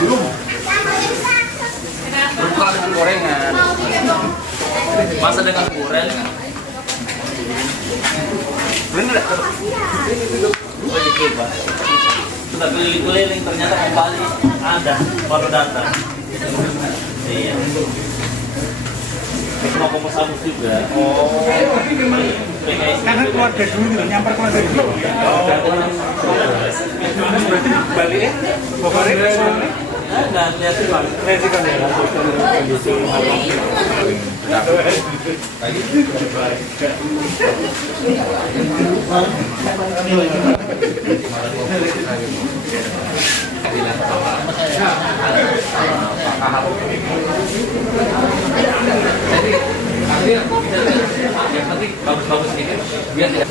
Belum. Berbuka dengan gorengan. Masa dengan gorengan. Bener. Oh, dicoba. Sudah keliling-keliling ternyata kembali ada baru datang. Iya. Mau pemesan juga. Oh. Karena keluarga dulu, nyamper keluarga dulu. Berarti balik favorit Nah, lihat sih bang. nanti kan ya. Yang penting bagus-bagus gitu biar tidak